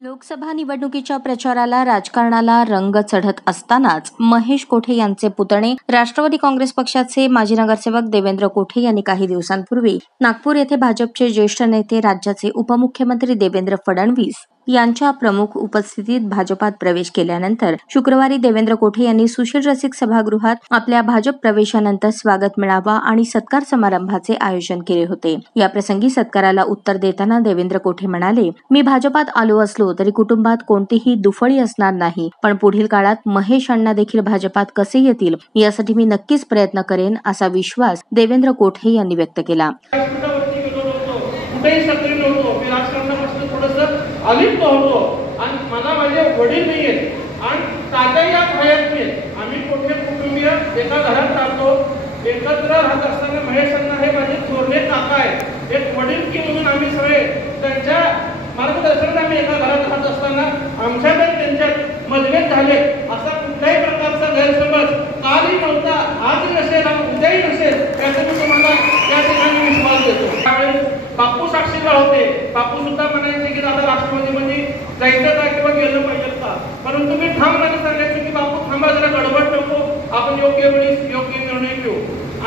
लोकसभा निवडणुकीच्या प्रचाराला राजकारणाला रंग चढत असतानाच महेश कोठे यांचे पुतणे राष्ट्रवादी काँग्रेस पक्षाचे माजी नगरसेवक देवेंद्र कोठे यांनी काही दिवसांपूर्वी नागपूर येथे भाजपचे ज्येष्ठ नेते राज्याचे उपमुख्यमंत्री देवेंद्र फडणवीस यांच्या प्रमुख उपस्थितीत भाजपात प्रवेश केल्यानंतर शुक्रवारी देवेंद्र कोठे यांनी सुशील रसिक सभागृहात आपल्या भाजप प्रवेशानंतर स्वागत मेळावा आणि सत्कार समारंभाचे आयोजन केले होते। या प्रसंगी सत्काराला उत्तर देताना देवेंद्र कोठे म्हणाले, मी भाजपात आलो असलो तरी कुटुंबात कोणतीही दुफळी असणार नाही, पण पुढील काळात महेश अण्णा देखील भाजपात कसे येतील यासाठी मी नक्कीच प्रयत्न करेन, असा विश्वास देवेंद्र कोठे यांनी व्यक्त केला। अलिप्त होतो आणि मला माझे वडील नाही आहेत आणि तात्याही या हयात नाहीत। आम्ही कोठे कुटुंबीय एका घरात राहतो, एकत्र राहत असताना महेश अण्णा हे माझे थोरले काका आहेत। एक वडीलकी म्हणून आम्ही सगळे त्यांच्या मार्गदर्शनात आम्ही एका घरात राहत असताना आमच्याकडे त्यांच्यात मतभेद झाले असा कुठल्याही प्रकारचा गैरसमज कालही नव्हता, आजही नसेल आणि उद्याही नसेल याचा मी तुम्हाला या ठिकाणी विश्वास देतो। बापू साक्षीदार होते, बापू सुद्धा म्हणायचे की दादा राष्ट्रवादीमध्ये जायचं का किंवा गेलं पाहिजे का, परंतु मी ठामपणे सांगायचो की बापू थांबा, जरा गडबड नको, आपण योग्य वेळी योग्य निर्णय घेऊ।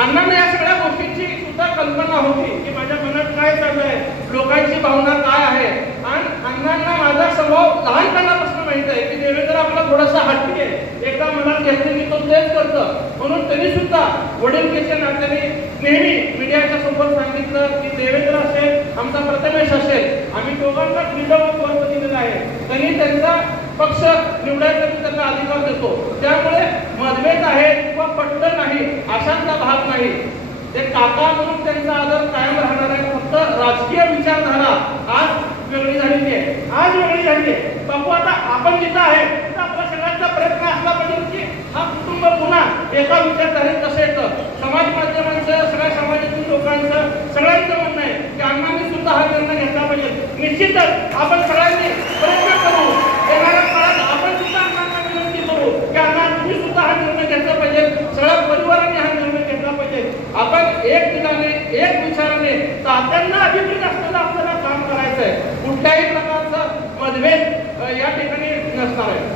अण्णांना या सगळ्या गोष्टींची सुद्धा कल्पना होती की माझ्या मनात काय चाललंय, लोकांची भावना काय आहे, आणि अण्णांना माझा स्वभाव लहानपणापासून माहित आहे की देवेंद्र आपला थोडासा हट्टी आहे, एकदा मनात घेतले की तो तेच करतं, म्हणून त्यांनी सुद्धा वडीलकीच्या नात्याने नेहमी मीडियाच्या समोर सांगितलं की देवेंद्र असेल, आमचा प्रथमेश असेल, आम्ही दोघांना फ्रीडम ऑफ वर्क दिलेला आहे, त्यांनी त्यांचा पक्ष निवडायचा मी त्यांना अधिकार देतो। त्यामुळे मतभेद आहे किंवा पटलं नाही अशांचा भाग नाही, ते काका म्हणून त्यांचा आदर कायम राहणार आहे। फक्त राजकीय विचारधारा आज वेगळी झालेली आहे, आज वेगळी झाली आहे। बापू आता आपण जिथं आहे तिथं आपला सगळ्यांचा प्रयत्न असला पाहिजे की हा कुटुंब पुन्हा एका विचारधारेत कसं येतं। समाज माध्यमांचं, सगळ्या समाजातील लोकांचं सगळ्यांचं म्हणणं आहे की अण्णांनी सुद्धा हा निर्णय घेतला पाहिजे। निश्चितच आपण सगळ्यांनी प्रयत्न करू, येणाऱ्या काळात आपण सुद्धा अण्णांना विनंती करू की अण्णा तुम्ही सुद्धा हा निर्णय घेतला पाहिजे, सगळ्या परिवारांनी हा निर्णय घेतला पाहिजे। आपण एक दिलाने एक विचाराने तात्यांना अभिप्रेत असलेलं आपल्याला काम करायचं आहे, कुठल्याही प्रकारचा मतभेद या ठिकाणी नसणार आहे।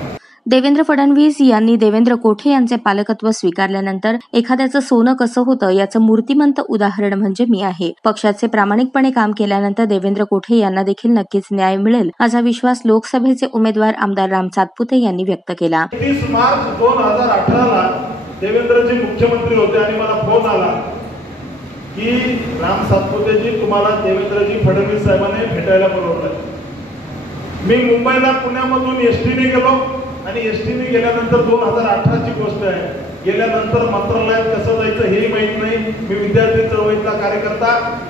देवेंद्र फडणवीस यांनी देवेंद्र कोठे यांचे पालकत्व स्वीकारल्यानंतर एखाद्याचं सोनं कसं होतं याचं मूर्तिमंत उदाहरण म्हणजे मी आहे। पक्षाचे प्रामाणिकपणे काम केल्यानंतर देवेंद्र कोठे यांना देखील नक्कीच न्याय मिळेल, असा विश्वास लोकसभेचे उमेदवार आमदार राम सातपुते यांनी व्यक्त केला। 30 मार्च 2018 ला देवेंद्रजी मुख्यमंत्री होते आणि मला फोन आला की राम सातपुतेजी तुम्हाला देवेंद्रजी फडणवीस साहेबांनी भेटायला बोलवलं। मी मुंबईला पुण्यामधून एसटीने गेलो आणि एसटीने गेल्यानंतर 2018 ची गोष्ट आहे, गेल्यानंतर मंत्रालयात कसं जायचं हेही माहित नाही। मी विद्यार्थी चळवळीतला कार्यकर्ता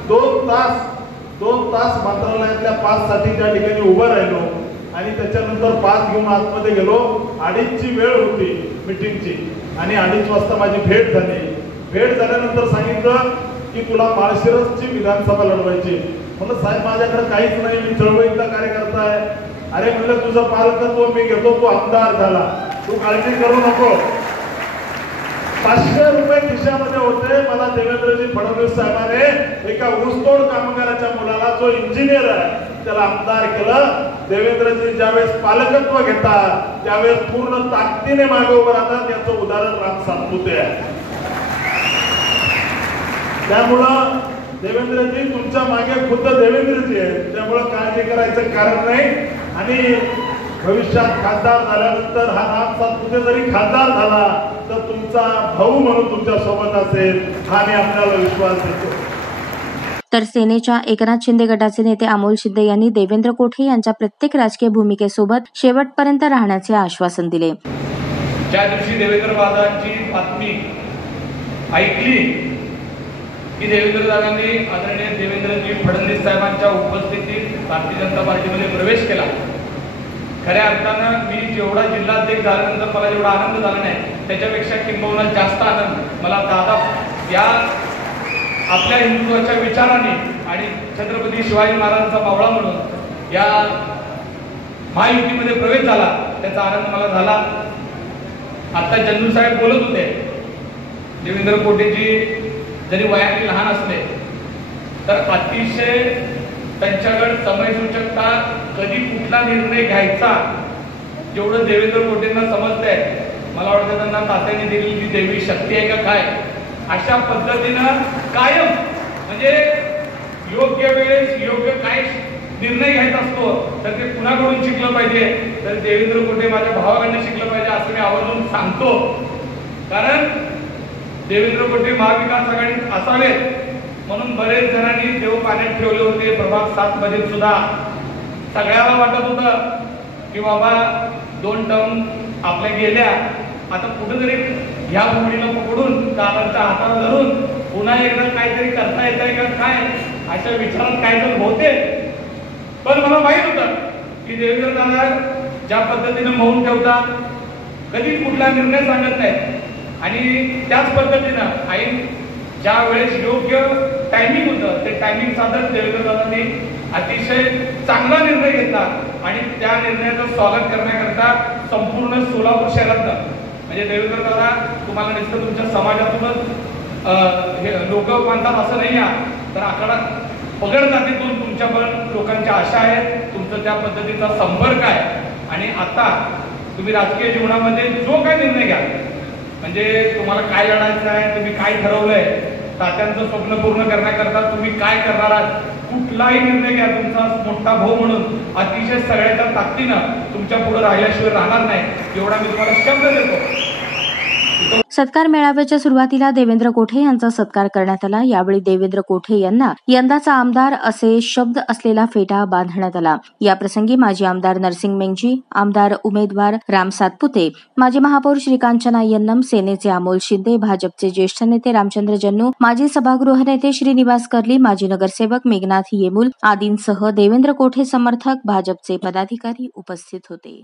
2 तास मंत्रालयातल्या पाससाठी त्या ठिकाणी उभं राहिलो आणि त्याच्यानंतर पास घेऊन आतमध्ये गेलो। 2:30 ची वेळ होती मीटिंगची आणि 2:30 वाजता माझी भेट झाली। भेट झाल्यानंतर सांगितलं की तुला माळशिरसची विधानसभा लढवायची। म्हणलं साहेब माझ्याकडे काहीच नाही, मी चळवळीतला कार्यकर्ता आहे। अरे म्हणलं तुझं पालकत्व मी घेतो, तू आमदार झाला, तू काळजी करू नको। 500 रुपये खिशामध्ये होते। मला देवेंद्रजी फडणवीस साहेबांनी एका ऊसतोड कामगाराच्या मुलाला जो इंजिनियर आहे त्याला आमदार केलं। देवेंद्रजी ज्यावेळेस पालकत्व घेतात त्यावेळेस पूर्ण ताकदीने मागे उभं राहतात, याचं उदाहरण राम सातपुते आहे। त्यामुळं देवेंद्रजी तुमच्या मागे खुद्द देवेंद्रजी आहेत, त्यामुळे काळजी करायचं कारण नाही। आणि भविष्यात खासदार झाल्यानंतर हा राम सातपुते जरी खासदार झाला तर तुमचा भाऊ म्हणून तुमच्या सोबत असेल, हा मी आपल्याला विश्वास देतो। तर सेनेच्या एकनाथ शिंदे गटाचे नेते अमोल शिंदे यांनी देवेंद्र कोठे यांच्या प्रत्येक राजकीय भूमिकेसोबत शेवटपर्यंत राहण्याचे आश्वासन दिले। ज्या दिवशी देवेंद्र दादांची बातमी ऐकली की देवेंद्र दादांनी आदरणीय देवेंद्रजी फडणवीस साहेबांच्या उपस्थितीत भारतीय जनता पार्टीमध्ये प्रवेश केला, खऱ्या अर्थानं मी जेवढा जिल्हाध्यक्ष झाल्यानंतर मला जेवढा आनंद झाला नाही त्याच्यापेक्षा किंबहुना जास्त आनंद मला दादा या आपल्या हिंदुत्वाच्या विचाराने आणि छत्रपती शिवाजी महाराजांचा मावळा म्हणून या महायुतीमध्ये प्रवेश झाला त्याचा आनंद मला झाला। आता जन्नू साहेब बोलत होते, देवेंद्र कोठेजी जरी वयाने लहान असले तर अतिशय त्यांच्याकडे समयसूचकता, कधी कुठला निर्णय घ्यायचा, जेवढं देवेंद्र कोटेंना समजतंय, मला वाटतं त्यांना तात्याने दिलेली जी देवी शक्ती आहे का काय, अशा पद्धतीनं कायम म्हणजे योग्य वेळेस योग्य काय निर्णय घ्यायचा असतो तर ते कुणाकडून शिकलं पाहिजे, तर देवेंद्र कोटे माझ्या भावाकडनं शिकलं पाहिजे असं मी आवर्जून सांगतो. कारण देवेंद्र कोटे महाविकास आघाडीत असावेत म्हणून बरेच जणांनी देव पाण्यात ठेवले होते. प्रभाग 7 मध्ये सुद्धा सगळ्याला वाटत होतं की बाबा 2 टर्म आपल्या गेल्या, आता कुठेतरी ह्या मुलीला पकडून कानाच्या हाताला धरून पुन्हा एकदा काहीतरी करता येत आहे का काय, अशा विचारात काय जण होते. पण मला माहित होतं की देवेंद्र दादा ज्या पद्धतीने मौन ठेवतात, कधी कुठला निर्णय सांगत नाही आणि त्याच पद्धतीनं ऐन ज्या वेळेस योग्य टायमिंग होतं ते टायमिंग साधत देवेंद्र दादांनी अतिशय चांगला निर्णय घेतला आणि त्या निर्णयाचं स्वागत करण्याकरता संपूर्ण सोलापूर शहरातनं म्हणजे देवेंद्र दादा तुम्हाला नुसतं तुमच्या समाजातूनच हे लोक मानतात असं नाही आहे, तर आकडा पगड जातीतून तुमच्या पण लोकांच्या आशा आहेत, तुमचं त्या पद्धतीचा संपर्क आहे. आणि आता तुम्ही राजकीय जीवनामध्ये जो काय निर्णय घ्या, म्हणजे तुम्हाला काय लढायचं आहे, तुम्ही काय ठरवलंय, तात्यांचं स्वप्न पूर्ण करण्याकरता तुम्ही काय करणार आहात, कुठलाही निर्णय घ्या, तुमचा मोठा भाऊ म्हणून अतिशय सगळ्याच्या ताकदीनं तुमच्या पुढे राहिल्याशिवाय राहणार नाही, एवढा मी तुम्हाला शब्द देतो. सत्कार मेळाव्याच्या सुरुवातीला देवेंद्र कोठे यांचा सत्कार करण्यात आला. यावेळी देवेंद्र कोठे यांना यंदाचा आमदार असे शब्द असलेला फेटा बांधण्यात आला. याप्रसंगी माजी आमदार नरसिंग मेंगजी, आमदार उमेदवार राम सातपुते, माजी महापौर श्रीकांचना यन्नम, सेनेचे अमोल शिंदे, भाजपचे ज्येष्ठ नेते रामचंद्र जन्नू, माजी सभागृह नेते श्रीनिवास कर्ली, माजी नगरसेवक मेघनाथ येमुल आदींसह देवेंद्र कोठे समर्थक, भाजपचे पदाधिकारी उपस्थित होते.